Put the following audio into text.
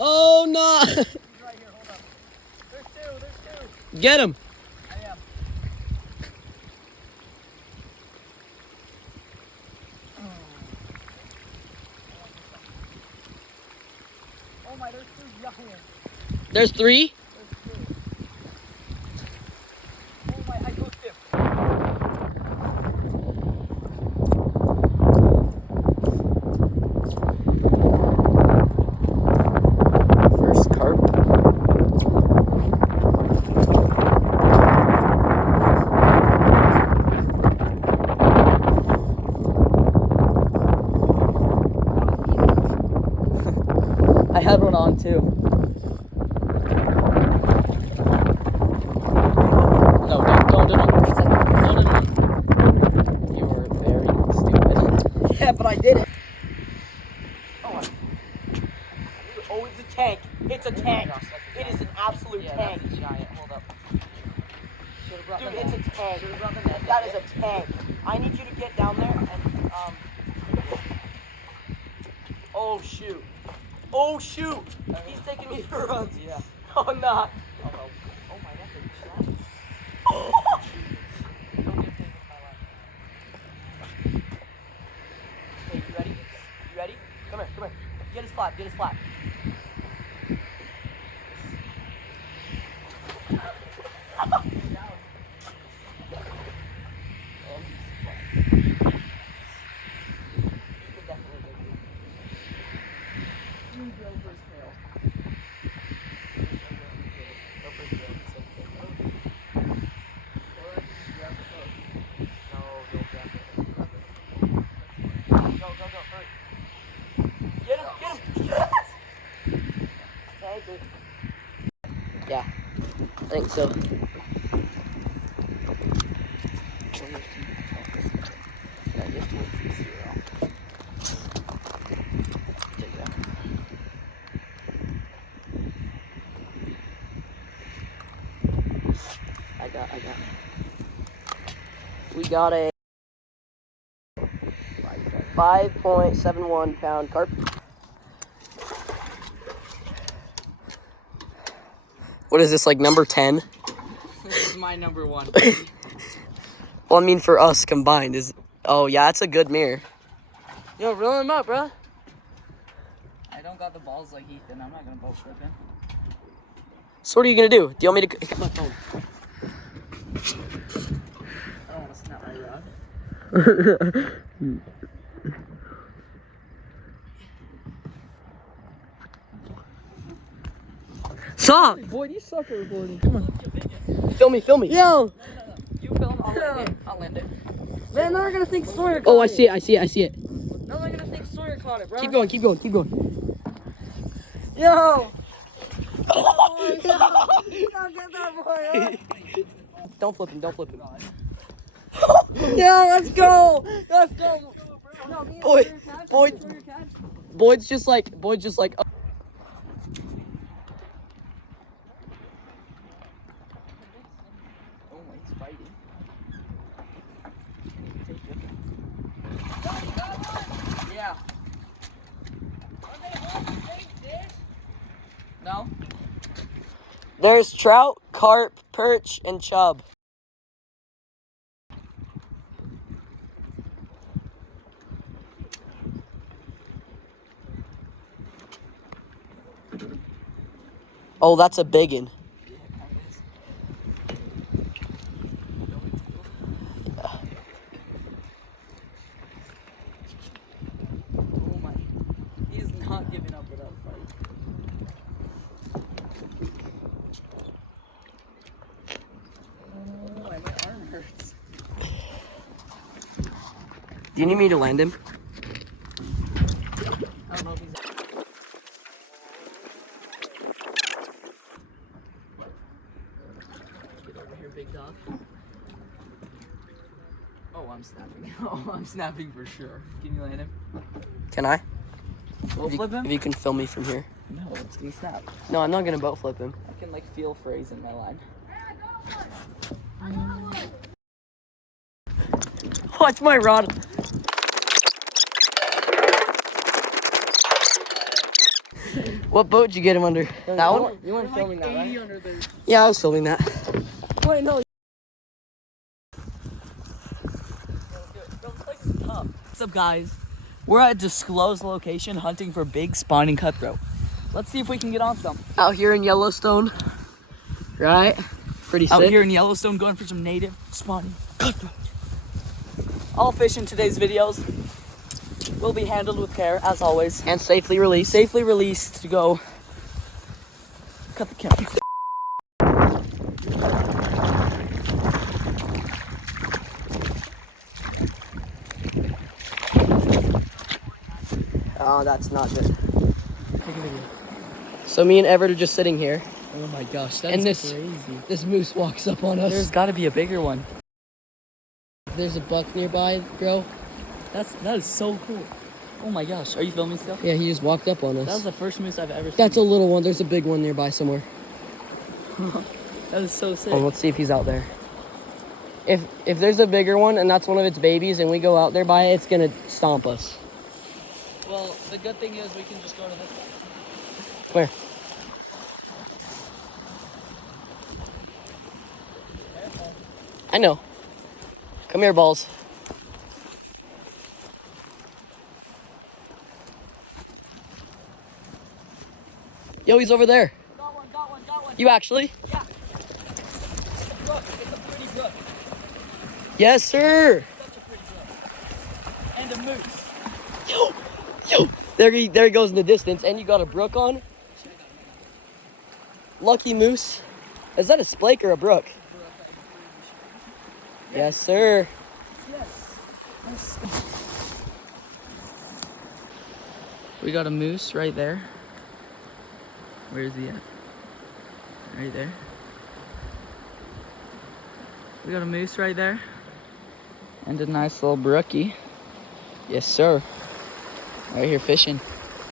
Oh no! He's right here, hold up. There's two. Get him! I am. Oh my, there's two giants. There's 3? There's two. Oh my, I hooked him. First carp. I had one on too. No, don't do it. You are very stupid. Yeah, but I did it. Oh, it's a tank. It's a tank. It is an absolute tank. That's a giant. Hold up. Dude, it's a tank. That is a tank. I need you to get down there and oh shoot. Oh shoot. He's taking me for runs. Yeah. Oh nah. Oh my, that's a giant. Don't get taken with my line. Hey, you ready? You ready? Come here. Get his flap. Yeah, I think so. I got. We got a 5.71 pound carp. What is this, like number 10? This is my number 1. Well, I mean for us combined is. Oh yeah, that's a good mirror. Yo, reel him up, bro. I don't got the balls like Ethan. I'm not gonna boat flip him. So what are you gonna do? Do you want me to get my phone? I don't want to snap my rod. Stop! Boy, you suck at recording. Come on. Film me. Yo! You film, I'll land it. Man, they're gonna think Sawyer caught I see it. No, they're gonna think Sawyer caught it, bro. Keep going. Yo! Don't flip him. Yeah, let's go! Boyd's just like, oh. Oh my, he's fighting. Yeah. No? There's trout, carp, perch, and chub. Oh, that's a biggin. Oh my. He's not giving up without fight. Oh, my arm hurts. Do you need me to land him? I don't know if he's... Get over here, big dog. Oh, I'm snapping. Oh, I'm snapping for sure. Can you land him? Can I? Boat flip him? If you can film me from here. No, it's gonna snap. No, I'm not gonna boat flip him. I can like feel phrase in my line. Watch my rod. What boat did you get him under? That one? You weren't filming that, right? Under there. Yeah, I was filming that. Wait, no. Bro, this place is tough. What's up, guys? We're at a disclosed location hunting for big spawning cutthroat. Let's see if we can get on some. Out here in Yellowstone, right? Pretty sick. Out here in Yellowstone, going for some native spawning cutthroat. All fish in today's videos will be handled with care, as always. And safely released. Safely released to go cut the camera. Oh, that's not good. Take a video. So me and Everett are just sitting here. Oh my gosh, that's And this- crazy. This moose walks up on us. There's got to be a bigger one. There's a buck nearby, bro. That is so cool. Oh my gosh, are you filming still? Yeah, he just walked up on us. That was the first moose I've ever seen. That's a little one. There's a big one nearby somewhere. That is so sick. Oh, let's see if he's out there. If there's a bigger one and that's one of its babies and we go out there by it, it's gonna stomp us. Well, the good thing is we can just go to this side. Where? I know. Come here, balls. Yo, he's over there. Got one. You actually? Yeah. Look, it's a pretty brook. Yes, sir. Such a pretty brook. And a moose. Yo. There he goes in the distance, and you got a brook on. Lucky moose. Is that a splake or a brook? Yes, sir. Yes. We got a moose right there. Where is he at? Right there. We got a moose right there. And a nice little brookie. Yes, sir. Right here fishing.